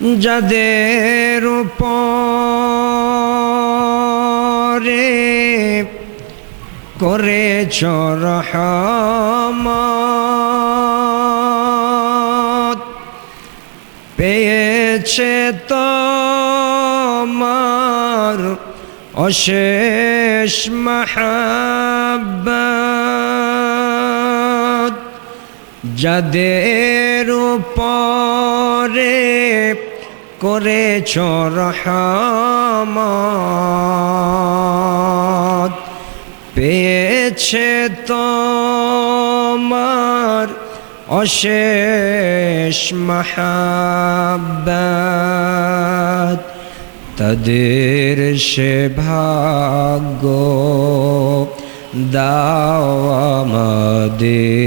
যাদের উপরে করেছ রহমত পেয়েছে তো তোমার অশেষ মাহাব্বত। যাদের উপরে করেছ রহমত। পেয়েছে তোমার অশেষ মাহাব্বত। তাদের সে ভাগ্য দাও আমাদের।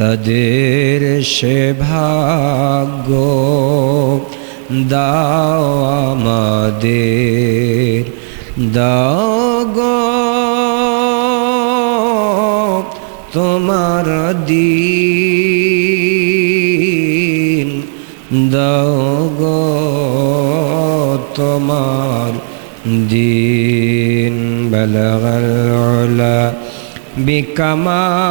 তাদের সে ভাগ্য দাও আমাদের দাও তোমার দিন দাও তোমার দিন। বলগল বিকমালিহিব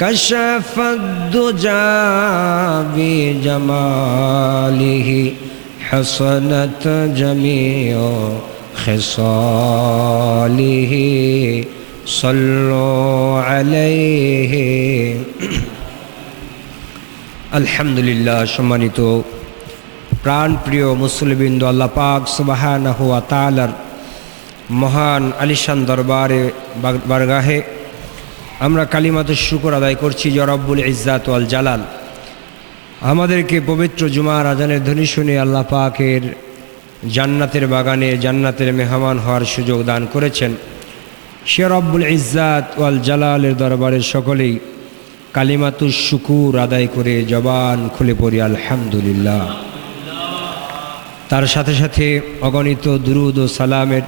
كشف الدجى بجماله حصلت جميع خصاله صلوا عليه আলহামদুলিল্লাহ সম্মানিত প্রাণপ্রিয় মুসলিবিন্দু আল্লাহ পাক সুবাহানা হুয়া তালার মহান আলিশান দরবারে বাগ- বারগাহে আমরা কালিমাত শুকর আদায় করছি জরব্বুল ইজ্জাত আল জালাল। আমাদেরকে পবিত্র জুমার আজানের ধ্বনি শুনে আল্লাহ পাকের জান্নাতের বাগানে জান্নাতের মেহমান হওয়ার সুযোগ দান করেছেন। সে ইজ্জাত ওয়াল জালালের দরবারে সকলেই কালিমাতুর শুকুর আদায় করে জবান খুলে পড়ি, আলহামদুলিল্লাহ। তার সাথে সাথে অগণিত দুরুদ ও সালামের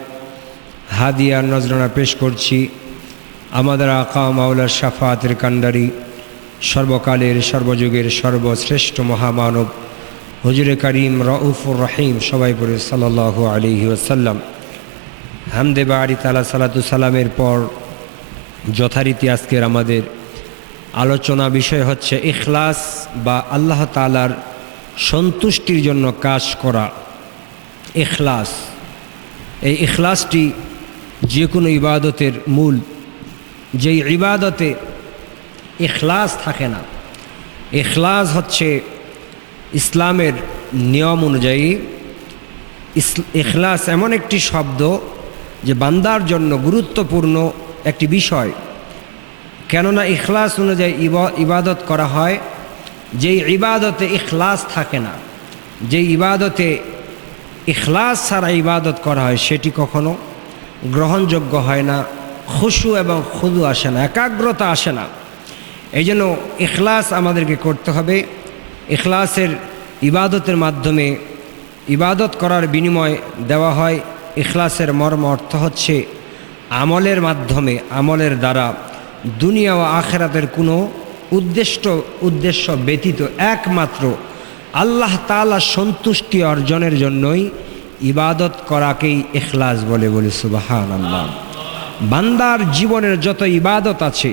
হাদিয়া নজরানা পেশ করছি। আমাদের আকা মাওলার সাফাতের কান্ডারি, সর্বকালের, সর্বযুগের, সর্বশ্রেষ্ঠ মহামানব, হুজুরে করিম রউফুর রহিম, সবাই পড়ে সাল্লাহ আলিহি ওসাল্লাম হামদে বাড়ি তালা সালাতু সালামের পর যথারীতি আজকের আমাদের আলোচনা বিষয় হচ্ছে ইখলাস বা আল্লাহ তালার সন্তুষ্টির জন্য কাজ করা। ইখলাস। এই ইখলাসটি যে কোনো ইবাদতের মূল যেই ইবাদতে এখলাস থাকে না এখলাস হচ্ছে ইসলামের নিয়ম অনুযায়ী এখলাস এমন একটি শব্দ যে বান্দার জন্য গুরুত্বপূর্ণ একটি বিষয়। কেননা ইখলাস অনুযায়ী ইবা- ইবাদত করা হয়, যেই ইবাদতে ইখলাস থাকে না, যেই ইবাদতে ইখলাস ছাড়া ইবাদত করা হয় সেটি কখনো গ্রহণযোগ্য হয় না। খুশু এবং খুদু আসে না, একাগ্রতা আসে না। এই জন্য ইখলাস আমাদেরকে করতে হবে। ইখলাসের ইবাদতের মাধ্যমে ইবাদত করার বিনিময় দেওয়া হয়। ইখলাসের মর্ম অর্থ হচ্ছে আমলের মাধ্যমে, আমলের দ্বারা দুনিয়া ও আখেরাতের কোনো উদ্দেশ্য উদ্দেশ্য ব্যতীত একমাত্র আল্লাহ তালা সন্তুষ্টি অর্জনের জন্যই ইবাদত করাকেই এখলাস বলে বলে সুবাহান আল্লাহ বান্দার জীবনের যত ইবাদত আছে,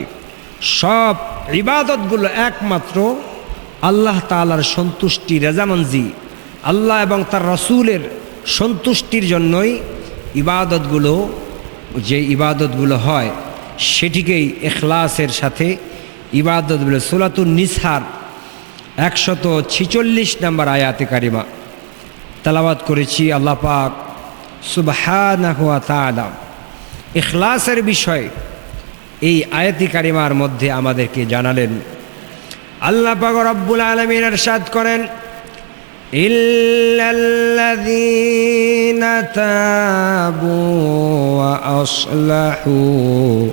সব ইবাদতগুলো একমাত্র আল্লাহ তালার সন্তুষ্টি রেজামঞ্জি। আল্লাহ এবং তার রসুলের সন্তুষ্টির জন্যই ইবাদতগুলো, যে ইবাদতগুলো হয়, সেটিকেই এখলাসের সাথে ইবাদত বলে সোলাতুল নিসার একশত ছিচল্লিশ নম্বর আয়াতে কারিমা। তালাবাদ করেছি আল্লাহ পাক সুবহানাহু ওয়া তাআলা ইখলাসের বিষয় এই আয়াতি কারিমার মধ্যে আমাদেরকে জানালেন আল্লাহ পাক রব্বুল আলামিন ارشاد করেন إلا الذين تابوا وأصلحوا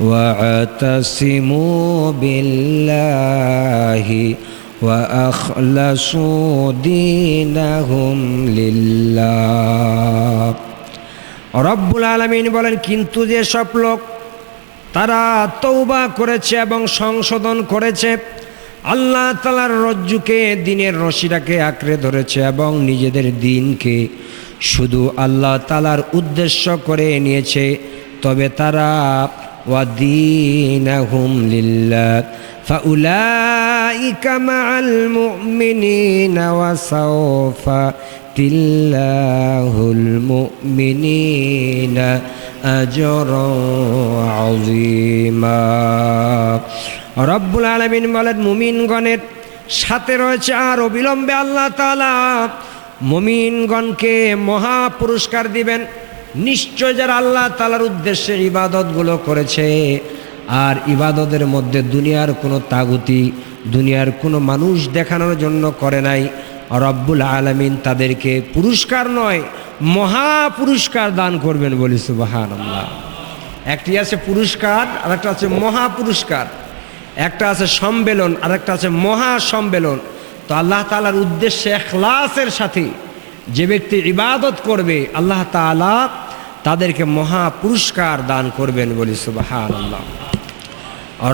واعتصموا بالله وأخلصوا دينهم لله রব্বুল আলমিন বলেন, কিন্তু যেসব লোক তারা তৌবা করেছে এবং সংশোধন করেছে, আল্লাহ তালার রজ্জুকে, দিনের রশিটাকে আঁকড়ে ধরেছে এবং নিজেদের দিনকে শুধু আল্লাহ তালার উদ্দেশ্য করে নিয়েছে। তবে তারা, ওয়াদিনাহুম সাওফা الله المؤمنين أجرا عظيما রব্বুল আলমিন বলেন মুমিনগণের সাথে রয়েছে আর অবিলম্বে আল্লাহ তালা মুমিনগণকে মহা পুরস্কার দিবেন নিশ্চয় যারা আল্লাহ তালার উদ্দেশ্যে ইবাদতগুলো করেছে আর ইবাদতের মধ্যে দুনিয়ার কোনো তাগুতি দুনিয়ার কোনো মানুষ দেখানোর জন্য করে নাই রব্বুল আলমিন তাদেরকে পুরস্কার নয় মহা পুরস্কার দান করবেন বলি সুবাহান আল্লাহ একটি আছে পুরস্কার আর একটা আছে মহা পুরস্কার একটা আছে সম্মেলন আর একটা আছে মহা সম্মেলন তো আল্লাহ তালার উদ্দেশ্যে এখলাসের সাথে যে ব্যক্তি ইবাদত করবে, আল্লাহ তালা তাদেরকে মহা পুরস্কার দান করবেন বলি সুবাহান আল্লাহ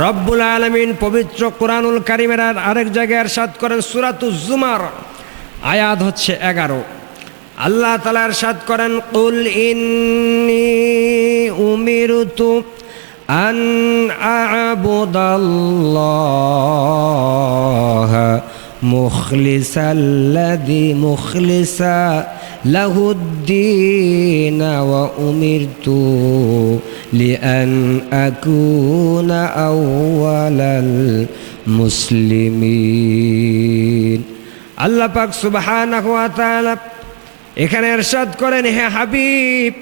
রব্বুল আলমিন পবিত্র কোরআনুল কারিমের আরেক জায়গায় সাত করেন সুরাতুজ জুমার আয়াত হচ্ছে এগারো। আল্লাহ তালার সাদ করেন, কুল ইন্নি উমিরুতু আন আবুদাল্লাহ মুখলিসাল্লাদি মুখলিসা লাহুদ্দিন ওয়া উমিরতু লিআন আকুনা আউয়ালাল মুসলিমিন। আল্লাহ পাক তাআলা এখানে এরশাদ করেন, হে হাবিব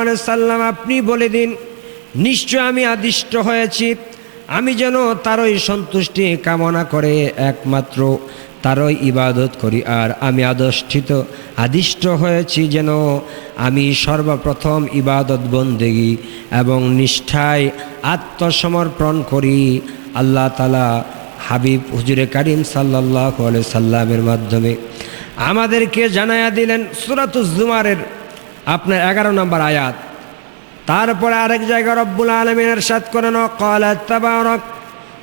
আলাইহি সাল্লাম, আপনি বলে দিন, নিশ্চয় আমি আদিষ্ট হয়েছি। আমি যেন তারই সন্তুষ্টি কামনা করে একমাত্র তারই ইবাদত করি, আর আমি আদষ্ঠিত, আদিষ্ট হয়েছি যেন আমি সর্বপ্রথম ইবাদত বন্দেগি এবং নিষ্ঠায় আত্মসমর্পণ করি। আল্লাহ তালা হাবিব হুজুরে করিম সাল্লাহ সাল্লামের মাধ্যমে আমাদেরকে জানায়া দিলেন সুরাতুজ্জুমারের আপনার এগারো নম্বর আয়াত তারপরে আরেক জায়গায় রব্বুল আলমিনের সাত করেন قال تبارك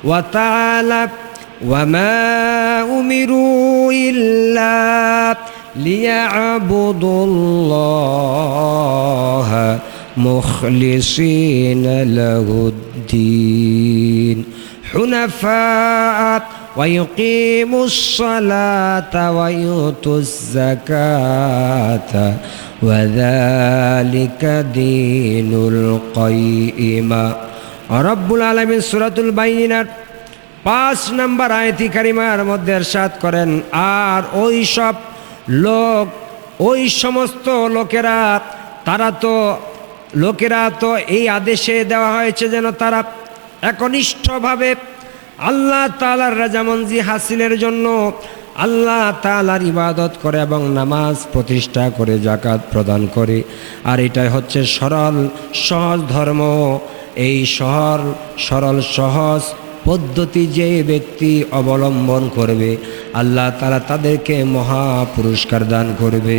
وتعالى وما أمروا إلا ليعبدوا الله مخلصين له الدين حنفاء ويقيموا الصلاة ويؤتوا الزكاة وذلك دين القيمة রব্বুল আলমিন সুরাতুল বাইনার পাঁচ নম্বর আয়তি কারিমার মধ্যে এরশাদ করেন আর ওই সব লোক ওই সমস্ত লোকেরা তারা তো লোকেরা তো এই আদেশে দেওয়া হয়েছে যেন তারা একনিষ্ঠভাবে আল্লাহ তালার রাজামঞ্জি হাসিলের জন্য আল্লাহ তালার ইবাদত করে এবং নামাজ প্রতিষ্ঠা করে জাকাত প্রদান করে। আর এটাই হচ্ছে সরল, সহজ ধর্ম। এই শহর সরল, সহজ পদ্ধতি যে ব্যক্তি অবলম্বন করবে, আল্লাহ তালা তাদেরকে মহা পুরস্কার দান করবে।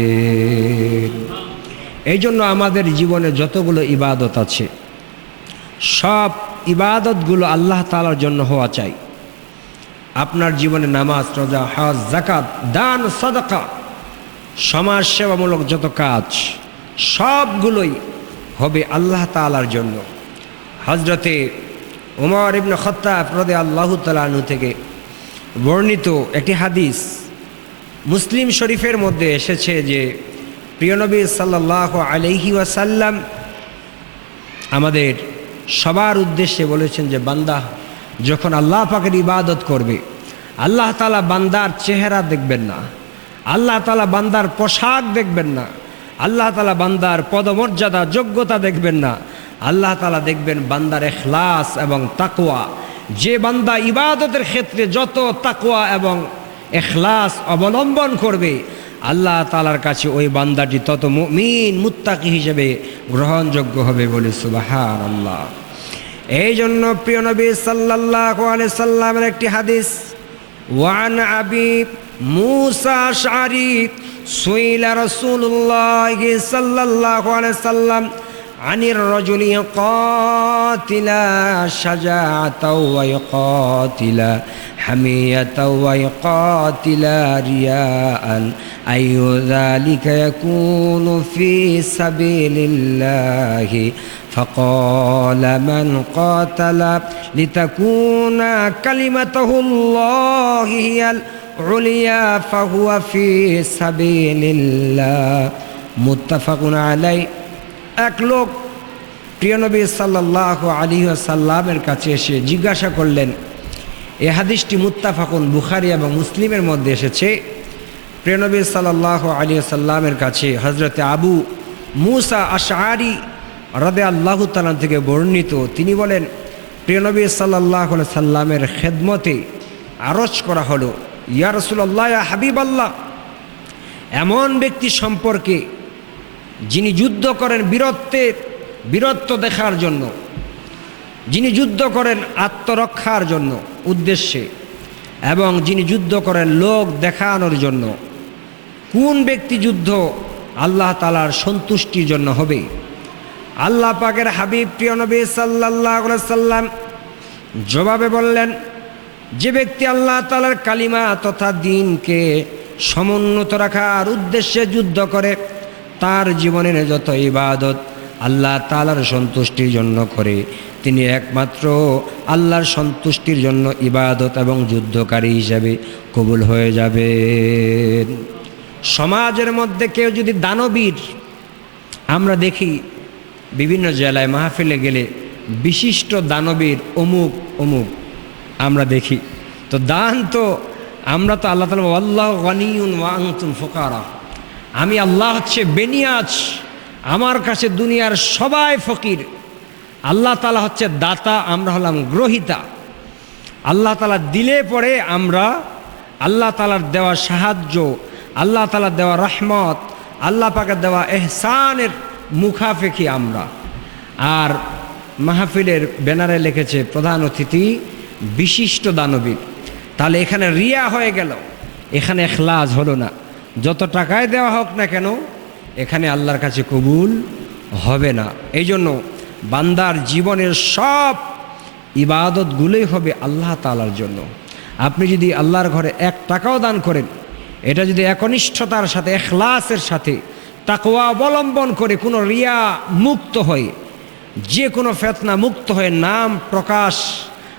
এই জন্য আমাদের জীবনে যতগুলো ইবাদত আছে, সব ইবাদতগুলো আল্লাহ তালার জন্য হওয়া চাই। আপনার জীবনে নামাজ, রোজা, হজ জাকাত দান, সদকা সমাজ সেবামূলক যত কাজ, সবগুলোই হবে আল্লাহ তালার জন্য। হজরতে উমর ইবনে খত্তাব রদে আল্লাহ তালু থেকে বর্ণিত একটি হাদিস মুসলিম শরীফের মধ্যে এসেছে যে প্রিয়নবী সাল্লাহ আলহি ওয়াসাল্লাম আমাদের সবার উদ্দেশ্যে বলেছেন যে, বান্দা, যখন আল্লাহ পাকের ইবাদত করবে, আল্লাহ তালা বান্দার চেহারা দেখবেন না, আল্লাহ তালা বান্দার পোশাক দেখবেন না, আল্লাহ তালা বান্দার পদমর্যাদা, যোগ্যতা দেখবেন না, আল্লাহ তালা দেখবেন বান্দার এখলাস এবং তাকুয়া যে বান্দা ইবাদতের ক্ষেত্রে যত তাকুয়া এবং এখলাস অবলম্বন করবে আল্লাহ তালার কাছে ওই বান্দাটি তত মিন মুত্তাকি হিসেবে গ্রহণযোগ্য হবে বলে সুবাহান আল্লাহ এই জন্য প্রিয় নবী সাল্লাহ সাল্লামের একটি হাদিস, ওয়ান আবি মুসা শারিফ সুইলা রসুল্লাহ সাল্লাহ সাল্লাম عن الرجل يقاتل شجاعة ويقاتل حمية ويقاتل رياء. أي ذلك يكون في سبيل الله؟ فقال من قاتل لتكون كلمته الله هي العليا فهو في سبيل الله. متفق عليه. এক লোক প্রিয়নবী সাল্লাহ আলী সাল্লামের কাছে এসে জিজ্ঞাসা করলেন, এ হাদিসটি মুত্তাফাকুন বুখারি এবং মুসলিমের মধ্যে এসেছে? প্রিয় নবী সাল্লাহ আলী সাল্লামের কাছে হজরতে আবু মুসা আশারি রদে আল্লাহ তালাম থেকে বর্ণিত, তিনি বলেন, প্রিয় নবী সাল্লাহ সাল্লামের খেদমতে আরজ করা হলো, ইয়া রসুল্লাহ হাবিব আল্লাহ এমন ব্যক্তি সম্পর্কে যিনি যুদ্ধ করেন বীরত্বের বীরত্ব দেখার জন্য। যিনি যুদ্ধ করেন আত্মরক্ষার জন্য উদ্দেশ্যে এবং যিনি যুদ্ধ করেন লোক দেখানোর জন্য। কোন ব্যক্তি যুদ্ধ আল্লাহ তালার সন্তুষ্টির জন্য হবে? আল্লাহ পাকের হাবিব প্রিয় নবী সাল্লাহ সাল্লাম জবাবে বললেন, যে ব্যক্তি আল্লাহ তালার কালিমা তথা দিনকে সমুন্নত রাখার উদ্দেশ্যে যুদ্ধ করে তার জীবনের যত ইবাদত আল্লাহ তালার সন্তুষ্টির জন্য করে, তিনি একমাত্র আল্লাহর সন্তুষ্টির জন্য ইবাদত এবং যুদ্ধকারী হিসাবে কবুল হয়ে যাবে। সমাজের মধ্যে কেউ যদি দানবীর, আমরা দেখি বিভিন্ন জেলায় মাহফিলে গেলে বিশিষ্ট দানবীর অমুক অমুক, আমরা দেখি। তো দান তো, আমরা তো আল্লাহ তালা আল্লাহ গনিউন ওয়াংতুম ফোকারা। আমি আল্লাহ হচ্ছে বেনিয়াজ আমার কাছে দুনিয়ার সবাই ফকির। আল্লাহ তালা হচ্ছে দাতা, আমরা হলাম গ্রহিতা। আল্লাহ তালা দিলে পরে আমরা আল্লাহ তালার দেওয়া সাহায্য, আল্লাহ তালার দেওয়া রহমত, আল্লাহ পাকের দেওয়া এহসানের মুখাফেকি আমরা। আর মাহফিলের ব্যানারে লিখেছে প্রধান অতিথি, বিশিষ্ট দানবীর। তাহলে এখানে রিয়া হয়ে গেল, এখানে এখলাজ হলো না। যত টাকায় দেওয়া হোক না কেন, এখানে আল্লাহর কাছে কবুল হবে না। এই জন্য বান্দার জীবনের সব ইবাদতগুলোই হবে আল্লাহ তালার জন্য। আপনি যদি আল্লাহর ঘরে এক টাকাও দান করেন, এটা যদি একনিষ্ঠতার সাথে, এখলাসের সাথে, তাকওয়া অবলম্বন করে কোনো রিয়া মুক্ত হয়ে, যে কোনো ফেতনা মুক্ত হয়ে নাম প্রকাশ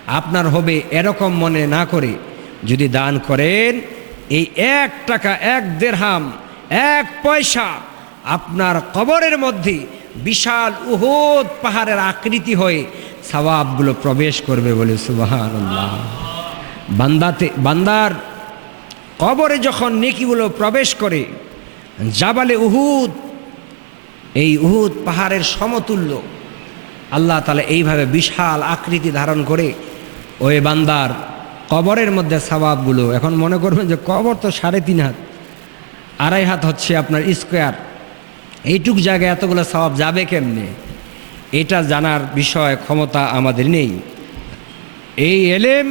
আপনার হবে এরকম মনে না করে, যদি দান করেন এই এক টাকা, এক দেড়হাম, এক পয়সা আপনার কবরের মধ্যে বিশাল উহুদ পাহাড়ের আকৃতি হয়ে সওয়াবগুলো প্রবেশ করবে বলে সুবাহান বান্দাতে, বান্দার কবরে যখন নেকিগুলো প্রবেশ করে, জাবালে উহুদ, এই উহুদ পাহাড়ের সমতুল্য, আল্লাহ তালা এইভাবে বিশাল আকৃতি ধারণ করে, ওই বান্দার কবরের মধ্যে সবাবগুলো এখন মনে করবেন যে কবর তো সাড়ে তিন হাত, আড়াই হাত হচ্ছে আপনার স্কোয়ার। এইটুক জায়গায় এতগুলো সবাব যাবে কেমনে? এটা জানার বিষয়, ক্ষমতা আমাদের নেই। এই এলেম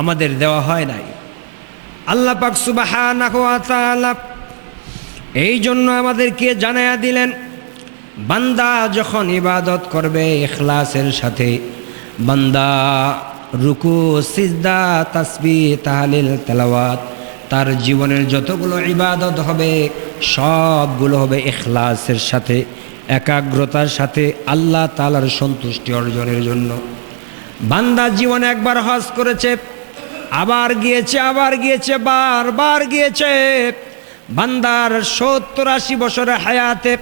আমাদের দেওয়া হয় নাই। আল্লাহ পাক সুবাহ এই জন্য আমাদেরকে জানাইয়া দিলেন, বান্দা যখন ইবাদত করবে এখলাসের সাথে বান্দা রুকু, সিজদা, তাসবি, তাহালিল, তেলাওয়াত। তার জীবনের যতগুলো ইবাদত হবে, সবগুলো হবে এখলাসের সাথে, একাগ্রতার সাথে, আল্লাহ তালার সন্তুষ্টি অর্জনের জন্য। বান্দা জীবনে একবার হজ করেছে, আবার গিয়েছে আবার গিয়েছে, বারবার গিয়েছে। বান্দার সত্তর আশি বছরের হায়াতে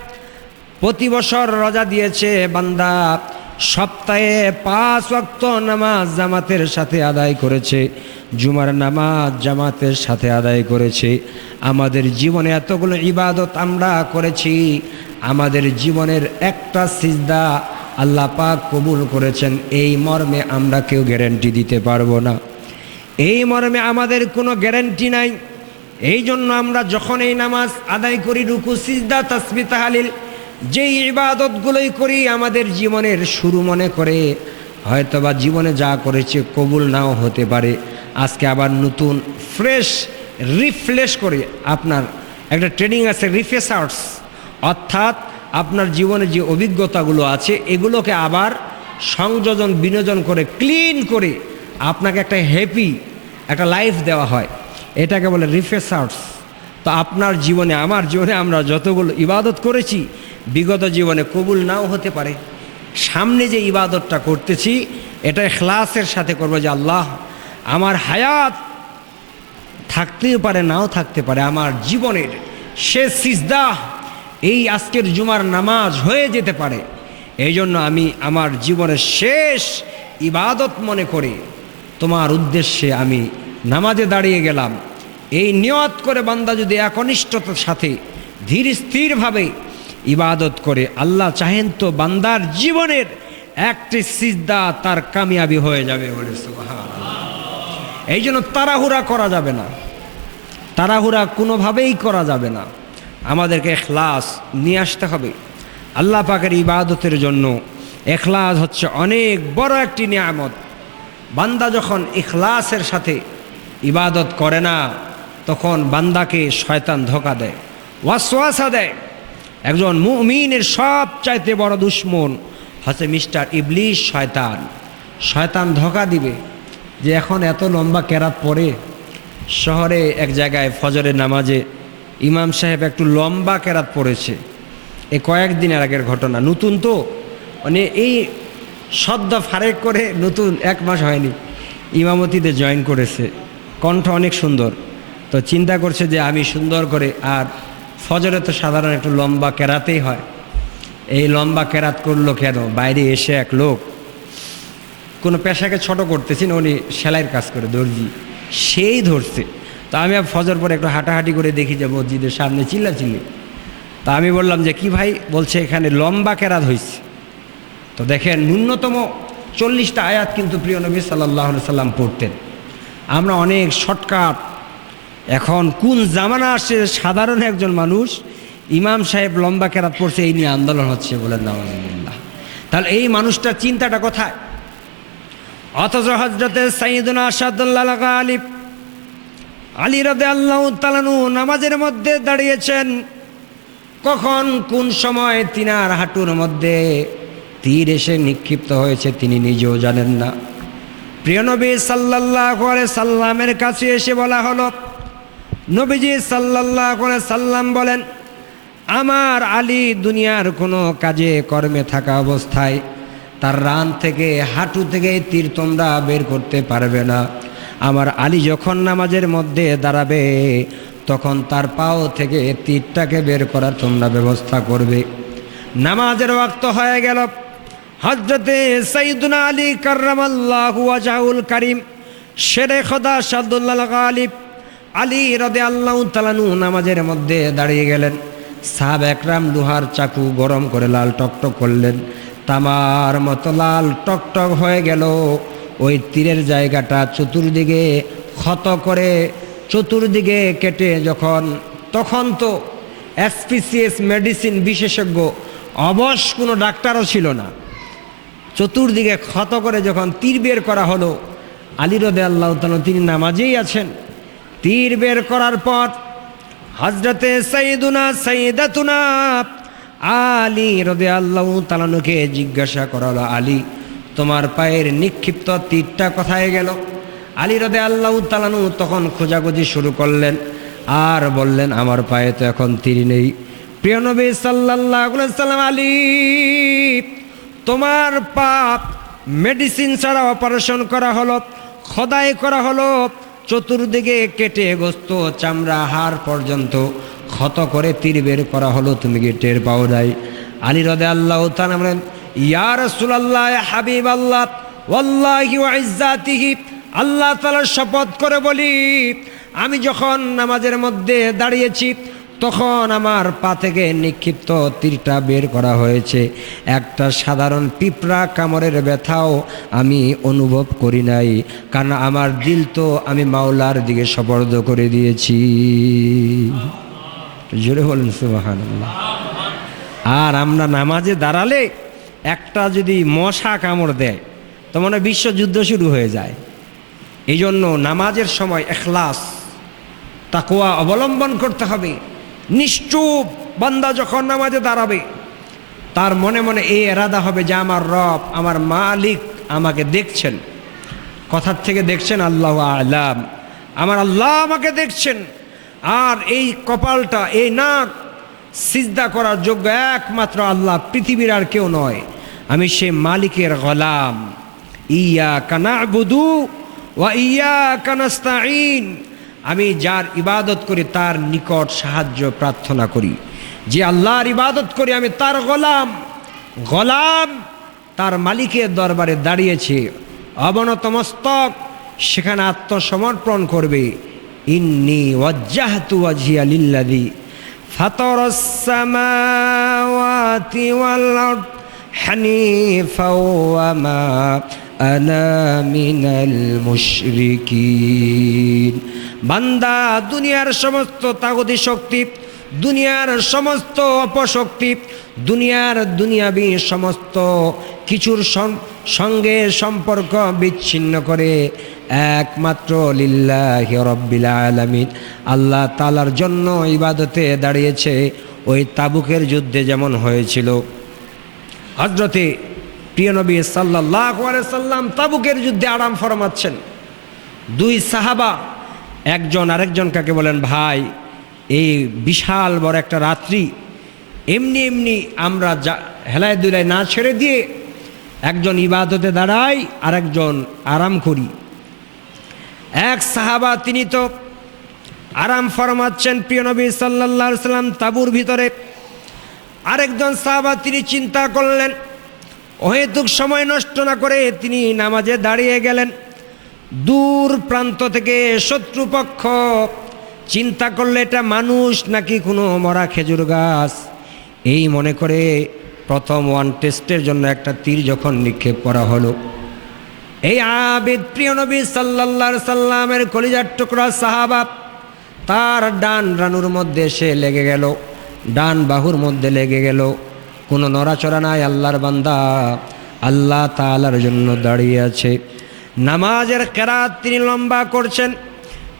প্রতি বছর রজা দিয়েছে বান্দা। সপ্তাহে পাঁচ ওয়াক্ত নামাজ জামাতের সাথে আদায় করেছে, জুমার নামাজ জামাতের সাথে আদায় করেছে। আমাদের জীবনে এতগুলো ইবাদত আমরা করেছি, আমাদের জীবনের একটা সিজদা আল্লাহ পাক কবুল করেছেন, এই মর্মে আমরা কেউ গ্যারেন্টি দিতে পারব না। এই মর্মে আমাদের কোনো গ্যারেন্টি নাই এই জন্য আমরা যখন এই নামাজ আদায় করি, রুকু, সিজদা তাসবি তাহালিল যেই ইবাদতগুলোই করি আমাদের জীবনের শুরু মনে করে, হয়তোবা জীবনে যা করেছে কবুল নাও হতে পারে। আজকে আবার নতুন, ফ্রেশ, রিফ্রেশ করে আপনার একটা ট্রেনিং আছে, রিফ্রেশার্স। অর্থাৎ আপনার জীবনে যে অভিজ্ঞতাগুলো আছে, এগুলোকে আবার সংযোজন, বিনোজন করে, ক্লিন করে আপনাকে একটা হ্যাপি, একটা লাইফ দেওয়া হয়। এটাকে বলে রিফ্রেশার্স। তো আপনার জীবনে, আমার জীবনে আমরা যতগুলো ইবাদত করেছি বিগত জীবনে কবুল নাও হতে পারে। সামনে যে ইবাদতটা করতেছি, এটা খ্লাসের সাথে করব যে আল্লাহ, আমার হায়াত থাকতেও পারে, নাও থাকতে পারে, আমার জীবনের শেষ সিজদা, এই আজকের জুমার নামাজ হয়ে যেতে পারে। এই জন্য আমি আমার জীবনের শেষ ইবাদত মনে করে তোমার উদ্দেশ্যে আমি নামাজে দাঁড়িয়ে গেলাম। এই নিয়ত করে বান্দা যদি একনিষ্ঠতার সাথে ধীর স্থিরভাবে ইবাদত করে আল্লাহ চাহেন তো বান্দার জীবনের একটি সিজদা তার কামিয়াবি হয়ে যাবে বলে এই জন্য তাড়াহুড়া করা যাবে না। তাড়াহুড়া কোনোভাবেই করা যাবে না। আমাদেরকে এখলাস নিয়ে আসতে হবে। আল্লাহ পাকের ইবাদতের জন্য এখলাস হচ্ছে অনেক বড় একটি নিয়ামত। বান্দা যখন ইখলাসের সাথে ইবাদত করে না, তখন বান্দাকে শয়তান ধোকা দেয়, ওয়াসওয়াসা দেয়। একজন মুমিনের সব চাইতে বড় দুশ্মন হচ্ছে মিস্টার ইবলিশ শয়তান। শয়তান ধোকা দিবে যে এখন এত লম্বা কেরাত পড়ে শহরে এক জায়গায় ফজরের নামাজে ইমাম সাহেব একটু লম্বা কেরাত পড়েছে। এই কয়েকদিনের আগের ঘটনা। নতুন তো মানে এই সদ্য ফারেক করে নতুন এক মাস হয়নি, ইমামতিতে জয়েন করেছে। কণ্ঠ অনেক সুন্দর। তো চিন্তা করছে যে আমি সুন্দর করে আর ফজরে তো সাধারণ একটু লম্বা কেরাতেই হয়। এই লম্বা কেরাত করল কেন? বাইরে এসে এক লোক, কোনো পেশাকে ছোট করতেছি না, উনি সেলাইয়ের কাজ করে, দর্জি। সেই ধরছে। তো আমি ফজর পরে একটু হাঁটাহাঁটি করে দেখি যে মসজিদের সামনে চিল্লা চিল্লি তা আমি বললাম যে, কি ভাই? বলছে, এখানে লম্বা কেরাত হয়েছে তো দেখেন, ন্যূনতম চল্লিশটা আয়াত কিন্তু প্রিয় নবী সাল্লাহ সাল্লাম পড়তেন। আমরা অনেক শর্টকাট এখন কোন জামানা আসছে সাধারণ একজন মানুষ, ইমাম সাহেব লম্বা কেরাত পড়ছে, এই নিয়ে আন্দোলন হচ্ছে বলেন নামাজুল্লাহ তাহলে এই মানুষটার চিন্তাটা কোথায়? অথচ হজরতে সাইদুল আসাদুল্লাহ আলিফ আলী রদে আল্লাহ তালানু নামাজের মধ্যে দাঁড়িয়েছেন। কখন? কোন সময়? তিনার হাঁটুর মধ্যে তীর এসে নিক্ষিপ্ত হয়েছে, তিনি নিজেও জানেন না। প্রিয়নবী সাল্লাহ সাল্লামের কাছে এসে বলা হলো নবীজি সাল্লাহ সাল্লাম বলেন, আমার আলী দুনিয়ার কোনো কাজে কর্মে থাকা অবস্থায় তার রান থেকে, হাঁটু থেকে তীর তোমরা বের করতে পারবে না। আমার আলী যখন নামাজের মধ্যে দাঁড়াবে, তখন তার পাও থেকে তীরটাকে বের করার তোমরা ব্যবস্থা করবে। নামাজের ওয়াক্ত হয়ে গেল। হজরতে সঈদুনা আলী কার্রামাল্লাহু ওয়াজাহুল করিম, শেরে খোদা সাদুল্লাহ আলিফ আলী রদে আল্লাহ তালানু নামাজের মধ্যে দাঁড়িয়ে গেলেন। সাহাব একরাম লোহার চাকু গরম করে লাল টকটক করলেন। তামার মতো লাল টকটক হয়ে গেল। ওই তীরের জায়গাটা চতুর্দিকে ক্ষত করে চতুর্দিকে কেটে যখন, তখন তো এসপিসিএস মেডিসিন বিশেষজ্ঞ অবশ কোনো ডাক্তারও ছিল না। চতুর্দিকে ক্ষত করে যখন তীর বের করা হলো, আলী রদে আল্লাহ তিনি নামাজেই আছেন। তীর বের করার পর হজরতে সঈদুনা সঈদাতুনা আলী রদে আল্লাহ তালানুকে জিজ্ঞাসা করা হলো আলী, তোমার পায়ের নিক্ষিপ্ত তীরটা কোথায় গেল? আলী রদে আল্লাহ তালানু তখন খোঁজাখুঁজি শুরু করলেন, আর বললেন, আমার পায়ে তো এখন তীর নেই। প্রিয় নবী সাল্লাহ সাল্লাম আলী, তোমার পাপ মেডিসিন ছাড়া অপারেশন করা হলো, খোদাই করা হলো চতুর্দিকে কেটে গোস্ত চামড়া হাড় পর্যন্ত ক্ষত করে তীর বের করা হলো, তুমি কি টের পাও নাই? আলী রদে আল্লাহ তান বলেন ইয়ার সুলাল্লাহ হাবিব আল্লাহ ওয়াল্লাহি আল্লাহ তালা শপথ করে বলি, আমি যখন নামাজের মধ্যে দাঁড়িয়েছি তখন আমার পা থেকে নিক্ষিপ্ত তীরটা বের করা হয়েছে। একটা সাধারণ পিঁপড়া কামড়ের ব্যথাও আমি অনুভব করি নাই। কারণ আমার দিল তো আমি মাওলার দিকে সপর্দ করে দিয়েছি। জোরে বলেন সুবাহান আর আমরা নামাজে দাঁড়ালে একটা যদি মশা কামড় দেয়, তো মনে বিশ্বযুদ্ধ শুরু হয়ে যায়। এই জন্য নামাজের সময় এখলাস তাকুয়া অবলম্বন করতে হবে। নিশ্চুপ বান্দা যখন নামাজে দাঁড়াবে, তার মনে মনে এই এরাদা হবে যে আমার রব, আমার মালিক আমাকে দেখছেন। কথার থেকে দেখছেন, আল্লাহ আলাম। আমার আল্লাহ আমাকে দেখছেন। আর এই কপালটা, এই নাক সিজদা করার যোগ্য একমাত্র আল্লাহ, পৃথিবীর আর কেউ নয়। আমি সে মালিকের গলাম। ইয়া কানা বুধু ওয়া ইয়া কানাস্তাইন আমি যার ইবাদত করি, তার নিকট সাহায্য প্রার্থনা করি। যে আল্লাহর ইবাদত করি, আমি তার গোলাম। গোলাম তার মালিকের দরবারে দাঁড়িয়েছে। অবনত মস্তক, সেখানে আত্মসমর্পণ করবে। ইন্নি ওয়াজ্জাহতু ওয়াজহিয়া লিল্লাযী ফাতারাস সামাওয়াতি ওয়াল আরদ বান্দা দুনিয়ার সমস্ত তাগতি শক্তি, দুনিয়ার সমস্ত অপশক্তি, দুনিয়ার দুনিয়াবি সমস্ত কিছুর সঙ্গে সম্পর্ক বিচ্ছিন্ন করে একমাত্র লিল্লাহি রব্বিল আলামিন। আল্লাহ তালার জন্য ইবাদতে দাঁড়িয়েছে ওই তাবুকের যুদ্ধে যেমন হয়েছিল। হজরতে প্রিয় নবী সাল্লাহ সাল্লাম তাবুকের যুদ্ধে আরাম ফরমাচ্ছেন। দুই সাহাবা একজন আরেকজন কাকে বলেন, ভাই, এই বিশাল বড় একটা রাত্রি, এমনি এমনি আমরা যা, হেলায় দুলায় না ছেড়ে দিয়ে একজন ইবাদতে দাঁড়াই, আরেকজন আরাম করি। এক সাহাবা তিনি তো আরাম ফরমাচ্ছেন, প্রিয় নবী সাল্লাহ সাল্লাম তাবুর ভিতরে। আরেকজন সাহাবা তিনি চিন্তা করলেন, অহেতুক সময় নষ্ট না করে তিনি নামাজে দাঁড়িয়ে গেলেন। দূর প্রান্ত থেকে শত্রুপক্ষ। চিন্তা করলে এটা মানুষ নাকি কোনো মরা খেজুর গাছ? এই মনে করে প্রথম ওয়ান টেস্টের জন্য একটা তীর যখন নিক্ষেপ করা হলো। এই আবেদ প্রিয় নবী সাল্লাল্লাহু সাল্লামের কলিজার টুকরা সাহাবা, তার ডান রানুর মধ্যে সে লেগে গেল, ডান বাহুর মধ্যে লেগে গেল। কোনো নড়াচড়া নাই, আল্লাহর বান্দা। আল্লাহ তালার জন্য দাঁড়িয়ে আছে। নামাজের কেরাত তিনি লম্বা করছেন।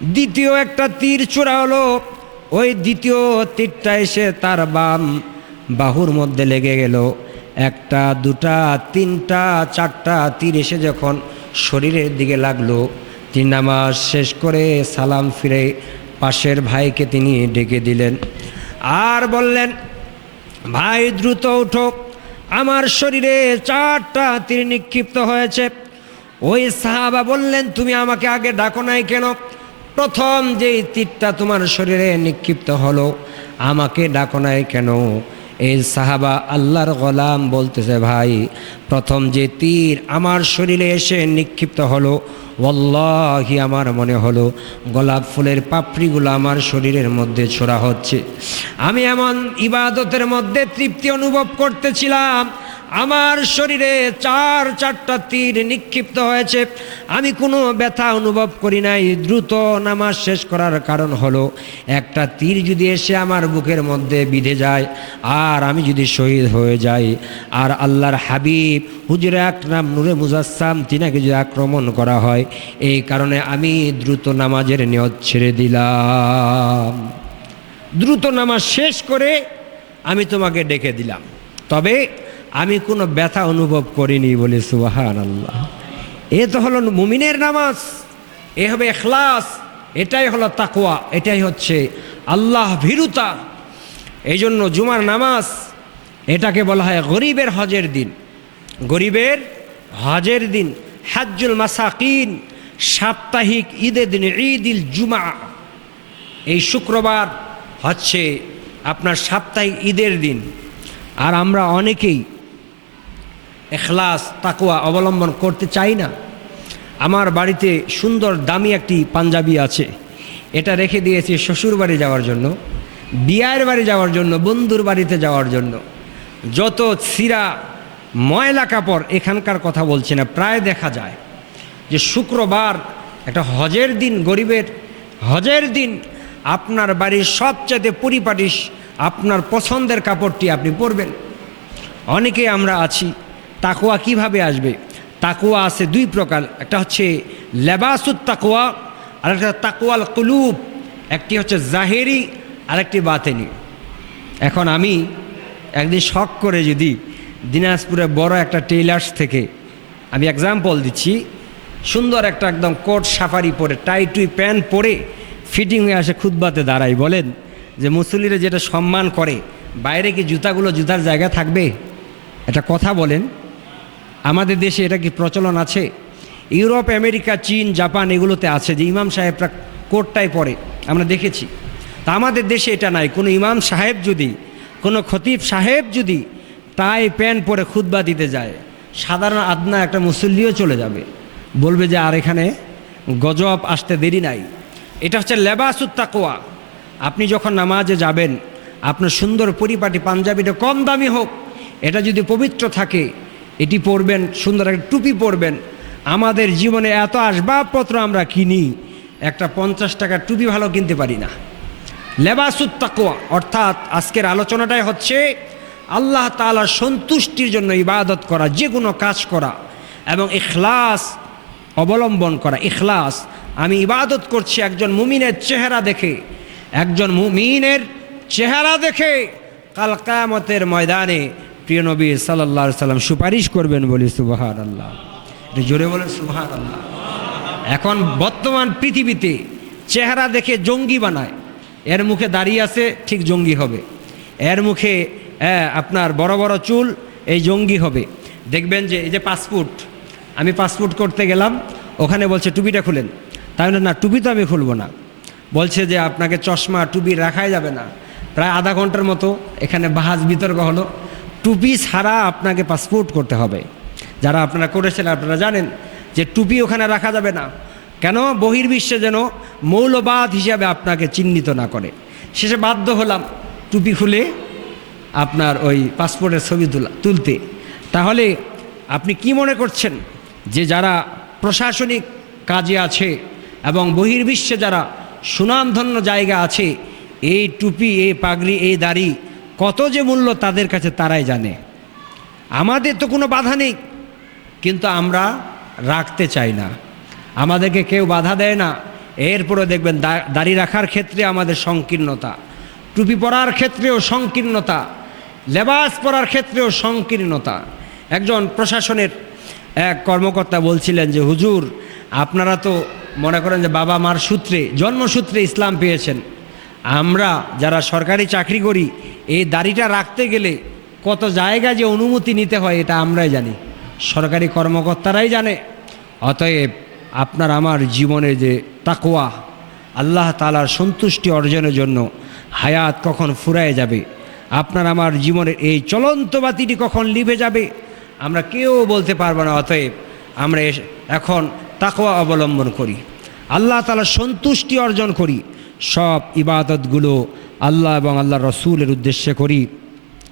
দ্বিতীয় একটা তীর চূড়া হলো, ওই দ্বিতীয় তীরটা এসে তার বাম বাহুর মধ্যে লেগে গেল। একটা, দুটা, তিনটা, চারটা তীর এসে যখন শরীরের দিকে লাগল, তিনি নামাজ শেষ করে সালাম ফিরে পাশের ভাইকে তিনি ডেকে দিলেন। আর বললেন, ভাই, দ্রুত উঠো। আমার শরীরে চারটা তীর নিক্ষিপ্ত হয়েছে। ওই সাহাবা বললেন, তুমি আমাকে আগে ডাকো নাই কেন? প্রথম যেই তীরটা তোমার শরীরে নিক্ষিপ্ত হলো, আমাকে ডাকো নাই কেন? এই সাহাবা আল্লাহর গোলাম বলতেছে, ভাই, প্রথম যে তীর আমার শরীরে এসে নিক্ষিপ্ত হলো ওল্লাহি আমার মনে হলো, গোলাপ ফুলের পাপড়িগুলো আমার শরীরের মধ্যে ছোড়া হচ্ছে। আমি এমন ইবাদতের মধ্যে তৃপ্তি অনুভব করতেছিলাম আমার শরীরে চার, চারটা তীর নিক্ষিপ্ত হয়েছে। আমি কোনো ব্যথা অনুভব করি নাই। দ্রুত নামাজ শেষ করার কারণ হলো, একটা তীর যদি এসে আমার বুকের মধ্যে বিঁধে যায়, আর আমি যদি শহীদ হয়ে যাই, আর আল্লাহর হাবিব, হুজুরে আকরাম, নূরে মুজাসসাম তিনাকে যদি আক্রমণ করা হয়, এই কারণে আমি দ্রুত নামাজের নিয়ত ছেড়ে দিলাম। দ্রুত নামাজ শেষ করে আমি তোমাকে ডেকে দিলাম। তবে আমি কোনো ব্যথা অনুভব করিনি বলে সুবাহান আল্লাহ এ তো হলো মুমিনের নামাজ, এ হবে এখলাস এটাই হলো তাকুয়া এটাই হচ্ছে আল্লাহ ভীরুতা। এই জন্য জুমার নামাজ, এটাকে বলা হয় গরিবের হজের দিন। গরিবের হজের দিন, হাজ্জুল মাসাকিন, সাপ্তাহিক ঈদের দিন ঈদ ইল জুমা। এই শুক্রবার হচ্ছে আপনার সাপ্তাহিক ঈদের দিন। আর আমরা অনেকেই এখলাস তাকুয়া অবলম্বন করতে চাই না। আমার বাড়িতে সুন্দর, দামি একটি পাঞ্জাবি আছে। এটা রেখে দিয়েছি শ্বশুর বাড়ি যাওয়ার জন্য, বিয়ের বাড়ি যাওয়ার জন্য, বন্ধুর বাড়িতে যাওয়ার জন্য। যত সিরা, ময়লা কাপড় এখানকার কথা বলছি না, প্রায় দেখা যায় যে শুক্রবার একটা হজের দিন, গরিবের হজের দিন, আপনার বাড়ির সবচাইতে পরিপাটিস আপনার পছন্দের কাপড়টি আপনি পরবেন। অনেকে আমরা আছি তাকুয়া কীভাবে আসবে? তাকুয়া আছে দুই প্রকার। একটা হচ্ছে লেবাসুত তাকুয়া আর একটা তাকুয়াল কুলুব। একটি হচ্ছে জাহেরি আর একটি বাতেনি। এখন আমি একদিন শখ করে যদি দিনাজপুরে বড় একটা টেইলার্স থেকে আমি এক্সাম্পল দিচ্ছি। সুন্দর একটা একদম কোট সাফারি পরে, টাই টুই প্যান্ট পরে ফিটিং হয়ে আসে খুদবাতে দাঁড়াই বলেন যে মুসল্লিরা যেটা সম্মান করে, বাইরে কি জুতাগুলো জুতার জায়গা থাকবে? একটা কথা বলেন। আমাদের দেশে এটা কি প্রচলন আছে? ইউরোপ, আমেরিকা, চীন, জাপান এগুলোতে আছে যে ইমাম সাহেবরা কোটটাই পরে আমরা দেখেছি। তা আমাদের দেশে এটা নাই। কোনো ইমাম সাহেব যদি, কোনো খতিব সাহেব যদি তাই প্যান্ট পরে খুতবা দিতে যায়, সাধারণ আদনা একটা মুসল্লিও চলে যাবে। বলবে যে, আর এখানে গজব আসতে দেরি নাই। এটা হচ্ছে লেবাসুত তাকোয়া আপনি যখন নামাজে যাবেন, আপনার সুন্দর পরিপাটি পাঞ্জাবিটা কম দামি হোক, এটা যদি পবিত্র থাকে এটি পরবেন সুন্দর একটা টুপি পরবেন আমাদের জীবনে এত আসবাবপত্র আমরা কিনি, একটা পঞ্চাশ টাকার টুপি ভালো কিনতে পারি না। লেবাসুত অর্থাৎ আজকের আলোচনাটাই হচ্ছে আল্লাহ তাআলার সন্তুষ্টির জন্য ইবাদত করা যে কোনো কাজ করা এবং ইখলাস অবলম্বন করা। ইখলাস, আমি ইবাদত করছি একজন মুমিনের চেহারা দেখে, একজন মুমিনের চেহারা দেখে কাল ময়দানে প্রিয় নবী সাল্লাহ সাল্লাম সুপারিশ করবেন বলি সুবাহান আল্লাহ একটু জোরে বলেন সুবাহান আল্লাহ এখন বর্তমান পৃথিবীতে চেহারা দেখে জঙ্গি বানায়। এর মুখে দাঁড়িয়ে আছে, ঠিক জঙ্গি হবে। এর মুখে আপনার বড় বড় চুল, এই জঙ্গি হবে। দেখবেন যে, এই যে পাসপোর্ট, আমি পাসপোর্ট করতে গেলাম, ওখানে বলছে, টুপিটা খুলেন। তাহলে না, টুপি তো আমি খুলবো না। বলছে যে, আপনাকে চশমা, টুপি রাখাই যাবে না। প্রায় আধা ঘণ্টার মতো এখানে বাহাজ বিতর্ক হলো। টুপি ছাড়া আপনাকে পাসপোর্ট করতে হবে। যারা আপনারা করেছেন, আপনারা জানেন যে টুপি ওখানে রাখা যাবে না। কেন? বহির্বিশ্বে যেন মৌলবাদ হিসাবে আপনাকে চিহ্নিত না করে। শেষে বাধ্য হলাম টুপি খুলে আপনার ওই পাসপোর্টের ছবি তোলা, তুলতে। তাহলে আপনি কি মনে করছেন যে যারা প্রশাসনিক কাজে আছে এবং বহির্বিশ্বে যারা সুনামধন্য জায়গা আছে, এই টুপি, এই পাগড়ি, এই দাড়ি কত যে মূল্য তাদের কাছে তারাই জানে। আমাদের তো কোনো বাধা নেই, কিন্তু আমরা রাখতে চাই না। আমাদেরকে কেউ বাধা দেয় না। এরপরে দেখবেন দাড়ি রাখার ক্ষেত্রে আমাদের সংকীর্ণতা, টুপি পরার ক্ষেত্রেও সংকীর্ণতা, লেবাস পরার ক্ষেত্রেও সংকীর্ণতা। একজন প্রশাসনের এক কর্মকর্তা বলছিলেন যে, হুজুর, আপনারা তো মনে করেন যে বাবা মার সূত্রে, জন্মসূত্রে ইসলাম পেয়েছেন। আমরা যারা সরকারি চাকরি করি, এই দাড়িটা রাখতে গেলে কত জায়গায় যে অনুমতি নিতে হয়, এটা আমরাই জানি। সরকারি কর্মকর্তারাই জানে। অতএব আপনার আমার জীবনে যে তাকোয়া আল্লাহ তালার সন্তুষ্টি অর্জনের জন্য হায়াত কখন ফুরায় যাবে, আপনার আমার জীবনের এই চলন্ত বাতিটি কখন লিভে যাবে, আমরা কেউ বলতে পারব না। অতএব আমরা এখন তাকোয়া অবলম্বন করি। আল্লাহ তালার সন্তুষ্টি অর্জন করি। সব ইবাদতগুলো আল্লাহ এবং আল্লাহ রসুলের উদ্দেশ্যে করি।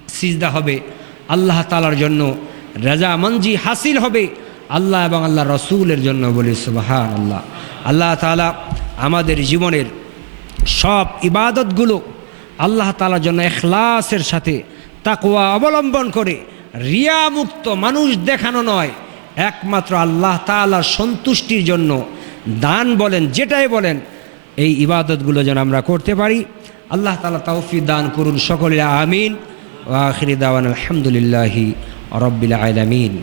সিজদা হবে আল্লাহ তালার জন্য, রাজা মঞ্জি হাসিল হবে আল্লাহ এবং আল্লাহ রসুলের জন্য বলি সুবাহান আল্লাহ আল্লাহ তালা আমাদের জীবনের সব ইবাদতগুলো আল্লাহ তালার জন্য এখলাসের সাথে তাকুয়া অবলম্বন করে রিয়া মুক্ত মানুষ দেখানো নয়। একমাত্র আল্লাহ তালার সন্তুষ্টির জন্য দান বলেন, যেটাই বলেন এই ইবাদতগুলো যেন আমরা করতে পারি। আল্লাহ তালা তৌফি দান করুন সকলে আমিন। ওয়াখির আলহামদুলিল্লাহি রব্বিল আলমিন।